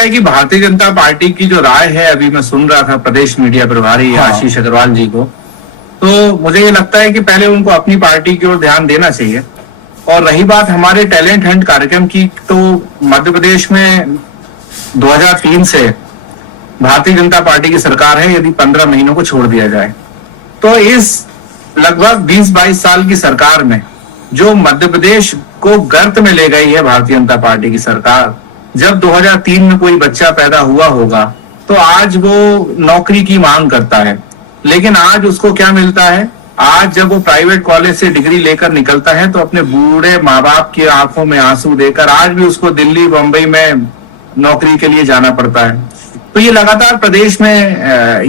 है कि भारतीय जनता पार्टी की जो राय है, अभी मैं सुन रहा था प्रदेश मीडिया प्रभारी आशीष अग्रवाल जी को, तो मुझे ये लगता है कि पहले उनको अपनी पार्टी की ओर ध्यान देना चाहिए। और रही बात हमारे टैलेंट हंट कार्यक्रम की, तो मध्य प्रदेश में 2003 से भारतीय जनता पार्टी की सरकार है। यदि 15 महीनों को छोड़ दिया जाए तो इस लगभग 20-22 साल की सरकार में जो मध्य प्रदेश को गर्त में ले गई है भारतीय जनता पार्टी की सरकार, जब 2003 में कोई बच्चा पैदा हुआ होगा तो आज वो नौकरी की मांग करता है, लेकिन आज उसको क्या मिलता है? आज जब वो प्राइवेट कॉलेज से डिग्री लेकर निकलता है तो अपने बूढ़े माँ बाप की आंखों में आंसू देकर आज भी उसको दिल्ली बंबई में नौकरी के लिए जाना पड़ता है। तो ये लगातार प्रदेश में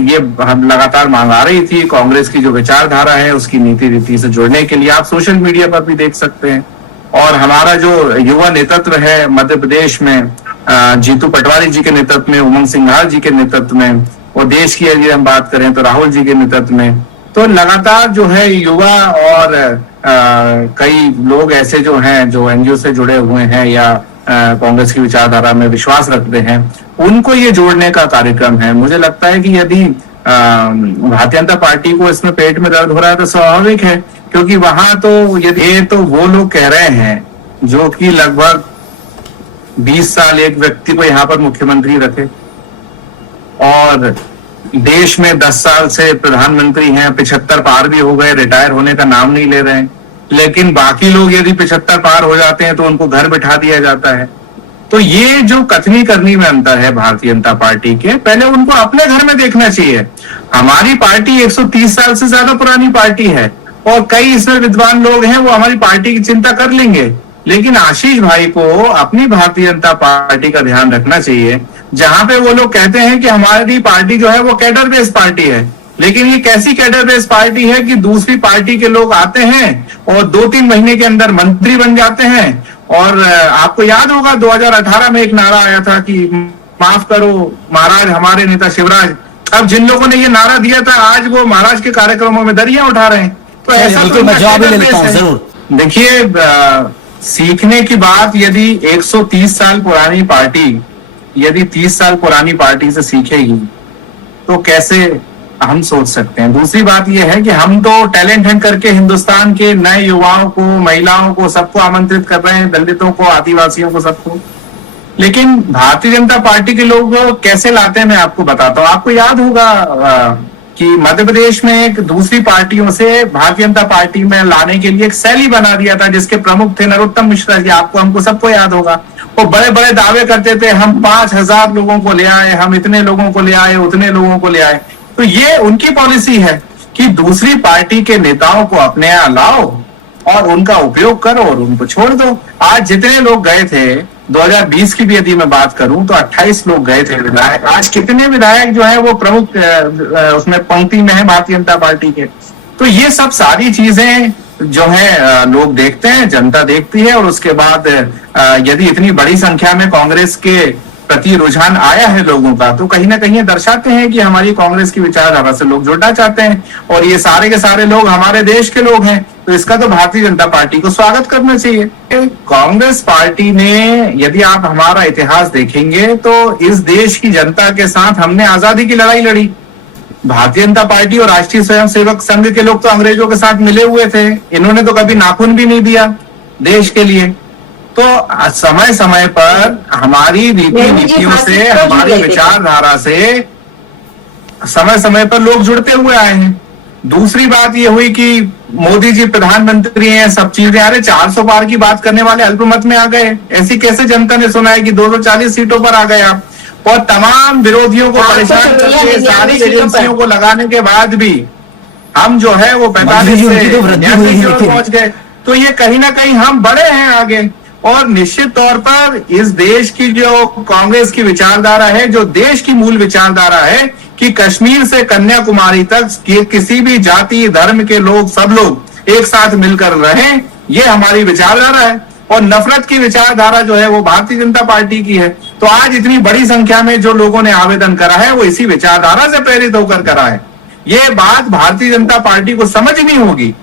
ये हम लगातार मांग आ रही थी। कांग्रेस की जो विचारधारा है उसकी नीति रीति से जुड़ने के लिए आप सोशल मीडिया पर भी देख सकते हैं। और हमारा जो युवा नेतृत्व है मध्य प्रदेश में, जीतू पटवारी जी के नेतृत्व में, उमंग सिंघार जी के नेतृत्व में, और देश की यदि हम बात करें तो राहुल जी के नेतृत्व में, तो लगातार जो है युवा और कई लोग ऐसे जो हैं जो एनजीओ से जुड़े हुए हैं या कांग्रेस की विचारधारा में विश्वास रखते हैं, उनको ये जोड़ने का कार्यक्रम है। मुझे लगता है कि यदि भारतीय जनता पार्टी को इसमें पेट में दर्द हो रहा है तो स्वाभाविक है, क्योंकि वहां तो ये तो वो लोग कह रहे हैं जो कि लगभग 20 साल एक व्यक्ति को यहाँ पर मुख्यमंत्री रखे और देश में 10 साल से प्रधानमंत्री हैं, 75 पार भी हो गए, रिटायर होने का नाम नहीं ले रहे हैं, लेकिन बाकी लोग यदि 75 पार हो जाते हैं तो उनको घर बिठा दिया जाता है। तो ये जो कथनी करनी में अंतर है भारतीय जनता पार्टी के, पहले उनको अपने घर में देखना चाहिए। हमारी पार्टी 130 साल से ज्यादा पुरानी पार्टी है और कई इसमें विद्वान लोग हैं, वो हमारी पार्टी की चिंता कर लेंगे, लेकिन आशीष भाई को अपनी भारतीय जनता पार्टी का ध्यान रखना चाहिए। जहां पे वो लोग कहते हैं कि हमारी पार्टी जो है वो कैडर बेस्ड पार्टी है, लेकिन ये कैसी कैडर बेस्ड पार्टी है कि दूसरी पार्टी के लोग आते हैं और 2-3 महीने के अंदर मंत्री बन जाते हैं। और आपको याद होगा 2018 में एक नारा आया था कि माफ करो महाराज हमारे नेता शिवराज। अब जिन लोगों ने ये नारा दिया था आज वो महाराज के कार्यक्रमों में दरिया उठा रहे हैं। तो ऐसा देखिए, सीखने की बात, यदि 130 साल पुरानी पार्टी यदि 30 साल पुरानी पार्टी से सीखेगी तो कैसे हम सोच सकते हैं। दूसरी बात यह है कि हम तो टैलेंट हंट करके हिंदुस्तान के नए युवाओं को, महिलाओं को, सबको आमंत्रित कर रहे हैं, दलितों को, आदिवासियों को, सबको। लेकिन भारतीय जनता पार्टी के लोग कैसे लाते हैं मैं आपको बताता हूँ। आपको याद होगा कि मध्य प्रदेश में एक दूसरी पार्टियों से भारतीय जनता पार्टी में लाने के लिए एक शैली बना दिया था जिसके प्रमुख थे नरोत्तम मिश्रा जी। आपको हमको सबको याद होगा। वो बड़े बड़े दावे करते थे, हम 5000 लोगों को ले आए, हम इतने लोगों को ले आए, उतने लोगों को ले आए। तो ये उनकी पॉलिसी है कि दूसरी पार्टी के नेताओं को अपने यहाँ लाओ और उनका उपयोग करो और उनको छोड़ दो। आज जितने लोग गए थे 2020 की भी यदि मैं बात करूं तो 28 लोग गए थे विधायक। आज कितने विधायक जो है वो प्रमुख उसमें पंक्ति में है भारतीय जनता पार्टी के। तो ये सब सारी चीजें जो है लोग देखते हैं, जनता देखती है, और उसके बाद यदि इतनी बड़ी संख्या में कांग्रेस के प्रति रुझान आया है लोगों का तो कहीं ना कहीं दर्शाते हैं कि हमारी कांग्रेस की विचारधारा से लोग जुड़ना चाहते हैं और ये सारे के सारे लोग हमारे देश के लोग हैं। तो इसका तो भारतीय जनता पार्टी को स्वागत करना चाहिए। कांग्रेस पार्टी ने, यदि आप हमारा इतिहास देखेंगे तो इस देश की जनता के साथ हमने आजादी की लड़ाई लड़ी। भारतीय जनता पार्टी और राष्ट्रीय स्वयंसेवक संघ के लोग तो अंग्रेजों के साथ मिले हुए थे, इन्होंने तो कभी नाखून भी नहीं दिया देश के लिए। तो समय समय पर हमारी रीति नीतियों से, हमारी विचारधारा से समय समय पर लोग जुड़ते हुए आए हैं। दूसरी बात ये हुई कि मोदी जी प्रधानमंत्री हैं, सब चीजें, अरे 400 पार की बात करने वाले अल्पमत में आ गए। ऐसी कैसे जनता ने सुना है कि 240 सीटों पर आ गए आप। और तमाम विरोधियों को परेशान करके सारी एजेंसियों को लगाने के बाद भी हम जो है वो 45 से पहुंच गए। तो ये कहीं ना कहीं हम बड़े हैं आगे। और निश्चित तौर पर इस देश की जो कांग्रेस की विचारधारा है, जो देश की मूल विचारधारा है कि कश्मीर से कन्याकुमारी तक किसी भी जाति धर्म के लोग, सब लोग एक साथ मिलकर रहें, ये हमारी विचारधारा है। और नफरत की विचारधारा जो है वो भारतीय जनता पार्टी की है। तो आज इतनी बड़ी संख्या में जो लोगों ने आवेदन करा है वो इसी विचारधारा से प्रेरित होकर करा है। ये बात भारतीय जनता पार्टी को समझनी होगी